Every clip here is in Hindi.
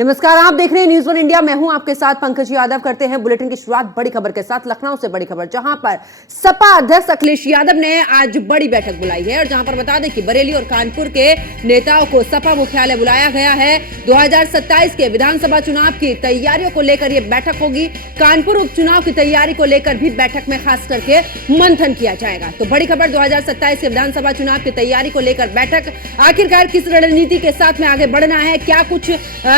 नमस्कार, आप देख रहे हैं न्यूज़ वन इंडिया। मैं हूं आपके साथ पंकज यादव। करते हैं बुलेटिन की शुरुआत बड़ी खबर के साथ। लखनऊ से बड़ी खबर, जहां पर सपा अध्यक्ष अखिलेश यादव ने आज बड़ी बैठक बुलाई है और जहां पर बता दें कि बरेली और कानपुर के नेताओं को सपा मुख्यालय बुलाया गया है। 2027 के विधानसभा चुनाव की तैयारियों को लेकर यह बैठक होगी। कानपुर उपचुनाव की तैयारी को लेकर भी बैठक में खास करके मंथन किया जाएगा। तो बड़ी खबर, 2027 के विधानसभा चुनाव की तैयारी को लेकर बैठक। आखिरकार किस रणनीति के साथ में आगे बढ़ना है, क्या कुछ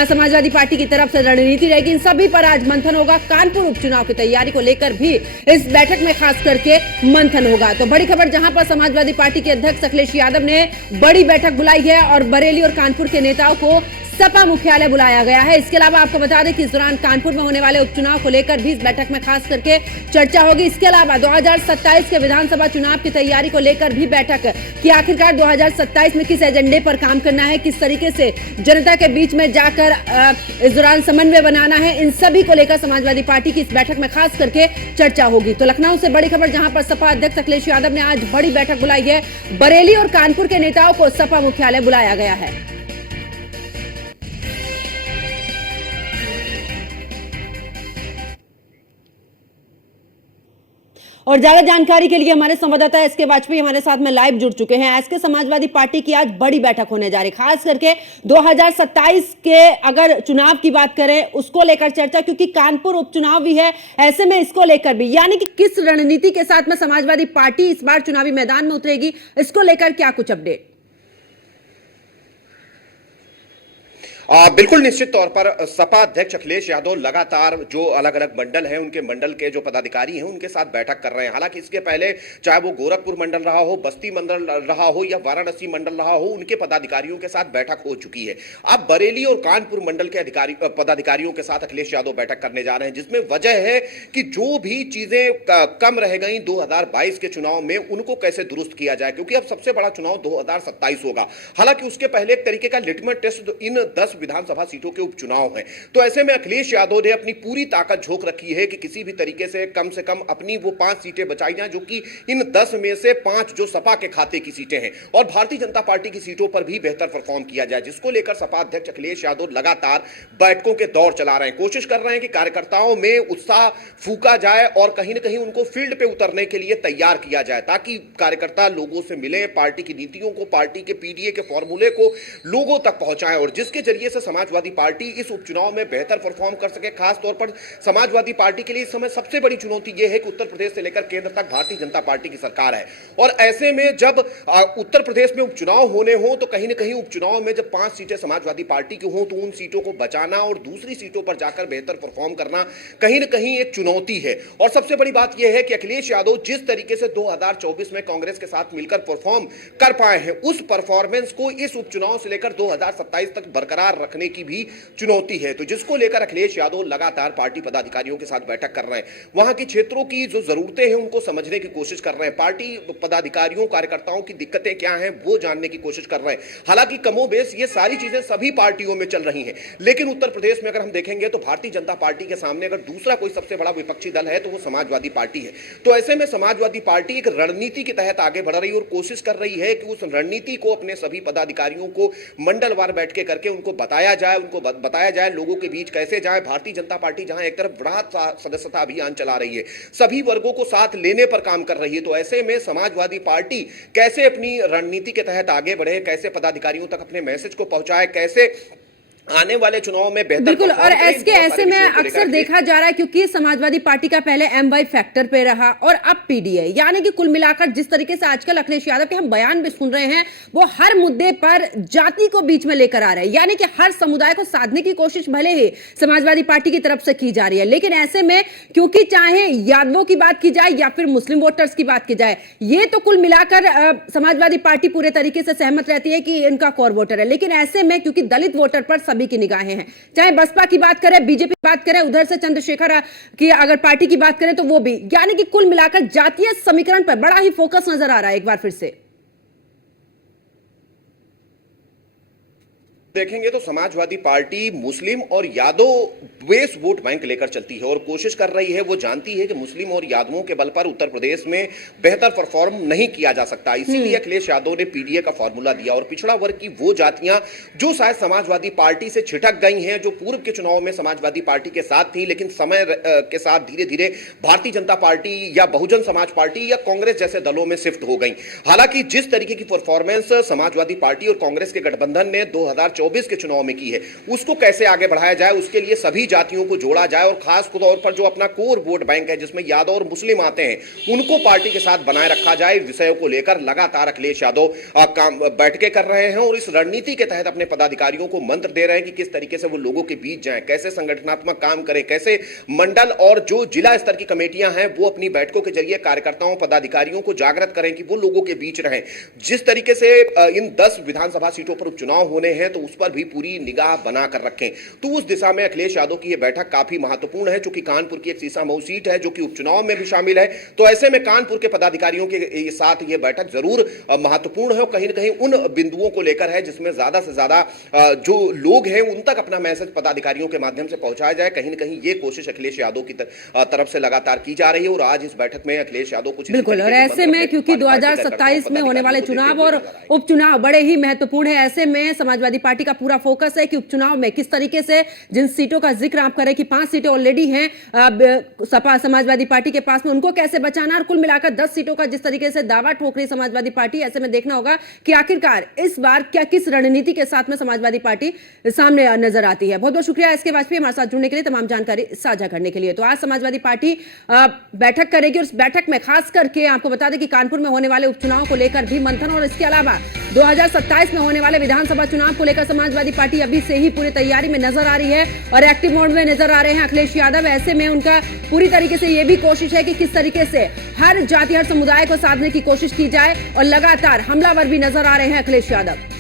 समाजवादी पार्टी की तरफ से रणनीति रहेगी, इन सभी पर आज मंथन होगा। कानपुर उपचुनाव की तैयारी को लेकर भी इस बैठक में खास करके मंथन होगा। तो बड़ी खबर, जहां पर समाजवादी पार्टी के अध्यक्ष अखिलेश यादव ने बड़ी बैठक बुलाई है और बरेली और कानपुर के नेताओं को सपा मुख्यालय बुलाया गया है। इसके अलावा आपको बता दें कि इस दौरान कानपुर में होने वाले उपचुनाव को लेकर भी इस बैठक में खास करके चर्चा होगी। इसके अलावा 2027 के विधानसभा चुनाव की तैयारी को लेकर भी बैठक कि आखिरकार 2027 में किस एजेंडे पर काम करना है, किस तरीके से जनता के बीच में जाकर इस दौरान समन्वय बनाना है, इन सभी को लेकर समाजवादी पार्टी की इस बैठक में खास करके चर्चा होगी। तो लखनऊ से बड़ी खबर, जहां पर सपा अध्यक्ष अखिलेश यादव ने आज बड़ी बैठक बुलाई है। बरेली और कानपुर के नेताओं को सपा मुख्यालय बुलाया गया है। और ज्यादा जानकारी के लिए हमारे संवाददाता एसके वाजपेयी हमारे साथ में लाइव जुड़ चुके हैं। एसके, समाजवादी पार्टी की आज बड़ी बैठक होने जा रही, खास करके 2027 के अगर चुनाव की बात करें उसको लेकर चर्चा, क्योंकि कानपुर उपचुनाव भी है, ऐसे में इसको लेकर भी, यानी कि किस रणनीति के साथ में समाजवादी पार्टी इस बार चुनावी मैदान में उतरेगी, इसको लेकर क्या कुछ अपडेट? बिल्कुल निश्चित तौर पर सपा अध्यक्ष अखिलेश यादव लगातार जो अलग अलग मंडल हैं, उनके मंडल के जो पदाधिकारी हैं उनके साथ बैठक कर रहे हैं। हालांकि इसके पहले चाहे वो गोरखपुर मंडल रहा हो, बस्ती मंडल रहा हो या वाराणसी मंडल रहा हो, उनके पदाधिकारियों के साथ बैठक हो चुकी है। अब बरेली और कानपुर मंडल के पदाधिकारियों के साथ अखिलेश यादव बैठक करने जा रहे हैं, जिसमें वजह है कि जो भी चीजें कम रह गई 2022 के चुनाव में, उनको कैसे दुरुस्त किया जाए, क्योंकि अब सबसे बड़ा चुनाव 2027 होगा। हालांकि उसके पहले एक तरीके का लिटमस टेस्ट इन 10 विधानसभा सीटों के उपचुनाव हैं। तो ऐसे में अखिलेश यादव ने अपनी पूरी ताकत झोंक रखी है कि किसी भी तरीके से कम अपनी वो 5 सीटें बचाई जाएं, जो कि इन 10 में से 5 जो सपा के खाते की सीटें हैं, और भारतीय जनता पार्टी की सीटों पर भी बेहतर परफॉर्म किया जाए, जिसको लेकर सपा अध्यक्ष अखिलेश यादव लगातार बैठकों के दौर चला रहे हैं। कोशिश कर रहे हैं कि कार्यकर्ताओं में उत्साह फूंका जाए और कहीं ना कहीं उनको फील्ड पे उतरने के लिए तैयार किया जाए, ताकि कार्यकर्ता लोगों से मिले, पार्टी की नीतियों को, पार्टी के पीडीए के फॉर्मूले को लोगों तक पहुंचाएं, और जिसके जरिए से समाजवादी पार्टी इस उपचुनाव में बेहतर परफॉर्म कर सके। खास तौर पर समाजवादी पार्टी के लिए इस समय सबसे बड़ी चुनौती यह है कि उत्तर प्रदेश से लेकर केंद्र तक भारतीय जनता पार्टी की सरकार है, और ऐसे में जब उत्तर प्रदेश में उपचुनाव होने हो तो कहीं ना कहीं उपचुनाव में जब 5 सीटें समाजवादी पार्टी की हो, तो उन सीटों को बचाना और दूसरी सीटों पर जाकर बेहतर परफॉर्म करना कहीं ना कहीं एक चुनौती है। और सबसे बड़ी बात यह है कि अखिलेश यादव जिस तरीके से 2024 में कांग्रेस के साथ मिलकर परफॉर्म कर पाए हैं, उस परफॉर्मेंस को इस उपचुनाव से लेकर 2027 तक बरकरार रखने की भी चुनौती है। तो जिसको लेकर अखिलेश यादव लगातार पार्टी पदाधिकारियों के साथ बैठक कर रहे हैं, वहां की क्षेत्रों की जो जरूरतें हैं उनको समझने की कोशिश कर रहे हैं, पार्टी पदाधिकारियों कार्यकर्ताओं की दिक्कतें क्या हैं वो जानने की कोशिश कर रहे हैं। हालांकि कमोबेश ये सारी चीजें सभी पार्टियों में चल रही हैं, लेकिन उत्तर प्रदेश में अगर हम देखेंगे तो भारतीय जनता पार्टी के सामने अगर दूसरा कोई सबसे बड़ा विपक्षी दल है तो वो समाजवादी पार्टी है। तो ऐसे में समाजवादी पार्टी एक रणनीति के तहत आगे बढ़ रही है और कोशिश कर रही है कि उस रणनीति को अपने सभी पदाधिकारियों को मंडलवार बैठ के करके उनको बताया जाए, उनको बताया जाए लोगों के बीच कैसे जाए। भारतीय जनता पार्टी जहां एक तरफ बड़ा सदस्यता अभियान चला रही है, सभी वर्गों को साथ लेने पर काम कर रही है, तो ऐसे में समाजवादी पार्टी कैसे अपनी रणनीति के तहत आगे बढ़े, कैसे पदाधिकारियों तक अपने मैसेज को पहुंचाए, कैसे आने वाले चुनाव में बेहतर। बिल्कुल, और ऐसे में अक्सर देखा जा रहा है, क्योंकि समाजवादी पार्टी का पहले MY फैक्टर पे रहा और अब PDA, यानी कि कुल मिलाकर जिस तरीके से आजकल अखिलेश यादव के हम बयान भी सुन रहे हैं, वो हर मुद्दे पर जाति को बीच में लेकर आ रहे हैं, यानी कि हर समुदाय को साधने की कोशिश भले ही समाजवादी पार्टी की तरफ से की जा रही है, लेकिन ऐसे में क्योंकि चाहे यादवों की बात की जाए या फिर मुस्लिम वोटर्स की बात की जाए, ये तो कुल मिलाकर समाजवादी पार्टी पूरे तरीके से सहमत रहती है कि इनका कोर वोटर है, लेकिन ऐसे में क्योंकि दलित वोटर पर सभी की निगाहें हैं, चाहे बसपा की बात करें, बीजेपी की बात करें, उधर से चंद्रशेखर की अगर पार्टी की बात करें तो वो भी, यानी कि कुल मिलाकर जातीय समीकरण पर बड़ा ही फोकस नजर आ रहा है एक बार फिर से। देखेंगे तो समाजवादी पार्टी मुस्लिम और यादव बेस वोट बैंक लेकर चलती है और कोशिश कर रही है। वो जानती है कि मुस्लिम और यादवों के बल पर उत्तर प्रदेश में बेहतर परफॉर्म नहीं किया जा सकता, इसीलिए अखिलेश यादव ने पीडीए का फॉर्मूला दिया और पिछड़ा वर्ग की वो जातियां जो शायद समाजवादी पार्टी से छिटक गई हैं, जो पूर्व के चुनाव में समाजवादी पार्टी के साथ थी लेकिन समय के साथ धीरे धीरे भारतीय जनता पार्टी या बहुजन समाज पार्टी या कांग्रेस जैसे दलों में शिफ्ट हो गई। हालांकि जिस तरीके की परफॉर्मेंस समाजवादी पार्टी और कांग्रेस के गठबंधन ने 2024 के चुनाव में की है, उसको कैसे आगे बढ़ाया जाए, उसके लिए सभी जातियों को जोड़ा जाए और खास तौर पर जो अपना कोर वोट बैंक है जिसमें यादव और मुस्लिम आते हैं, उनको पार्टी के साथ बनाए रखा जाए। विषयों को लेकर लगातार अखिलेश यादव बैठकें कर रहे हैं और इस रणनीति के तहत अपने पदाधिकारियों को मंत्र दे रहे हैं कि किस तरीके से वो लोगों के बीच जाएं, कैसे संगठनात्मक काम करें, कैसे मंडल और जो जिला स्तर की कमेटियां हैं वो अपनी बैठकों के जरिए कार्यकर्ताओं पदाधिकारियों को जागृत करें कि वो लोगों के बीच रहें। जिस तरीके से इन 10 विधानसभा सीटों पर उपचुनाव होने हैं तो उस पर भी पूरी निगाह बनाकर रखें। तो उस दिशा में अखिलेश यादव की यह बैठक काफी महत्वपूर्ण है, चूंकि कानपुर की एक सीसामऊ सीट है जो कि उपचुनाव में भी शामिल है। तो ऐसे में कानपुर के पदाधिकारियों के साथ यह बैठक जरूर महत्वपूर्ण है और कहीं ना कहीं उन बिंदुओं को लेकर है जिसमें ज्यादा से ज्यादा जो लोग हैं उन तक अपना मैसेज पदाधिकारियों के माध्यम से पहुंचाया जाए। कहीं ना कहीं ये कोशिश अखिलेश यादव की तरफ से लगातार की जा रही है और आज इस बैठक में अखिलेश यादव कुछ बिल्कुल। और ऐसे में क्योंकि 2027 में होने वाले चुनाव और उपचुनाव बड़े ही महत्वपूर्ण है, ऐसे में समाजवादी पार्टी का पूरा फोकस है कि उपचुनाव में किस तरीके से जिन सीटों का जिक्र आप करें कि 5 सीटें ऑलरेडी हैं सपा समाजवादी पार्टी के पास में, उनको कैसे बचाना और कुल मिलाकर 10 सीटों का जिस तरीके से दावा ठोक रही समाजवादी पार्टी, ऐसे में देखना होगा कि आखिरकार इस बार क्या किस रणनीति के साथ में समाजवादी पार्टी सामने नजर आती है। बहुत बहुत शुक्रिया एसके वाजपेयी हमारे साथ जुड़ने के लिए, तमाम जानकारी साझा करने के लिए। तो आज समाजवादी पार्टी बैठक करेगी और इस बैठक में खास करके आपको बता दें कि कानपुर में होने वाले उपचुनाव को लेकर भी मंथन और इसके अलावा 2027 में होने वाले विधानसभा चुनाव को लेकर समाजवादी पार्टी अभी से ही पूरी तैयारी में नजर आ रही है और एक्टिव मोड में नजर आ रहे हैं अखिलेश यादव। ऐसे में उनका पूरी तरीके से यह भी कोशिश है कि किस तरीके से हर जाति हर समुदाय को साधने की कोशिश की जाए और लगातार हमलावर भी नजर आ रहे हैं अखिलेश यादव।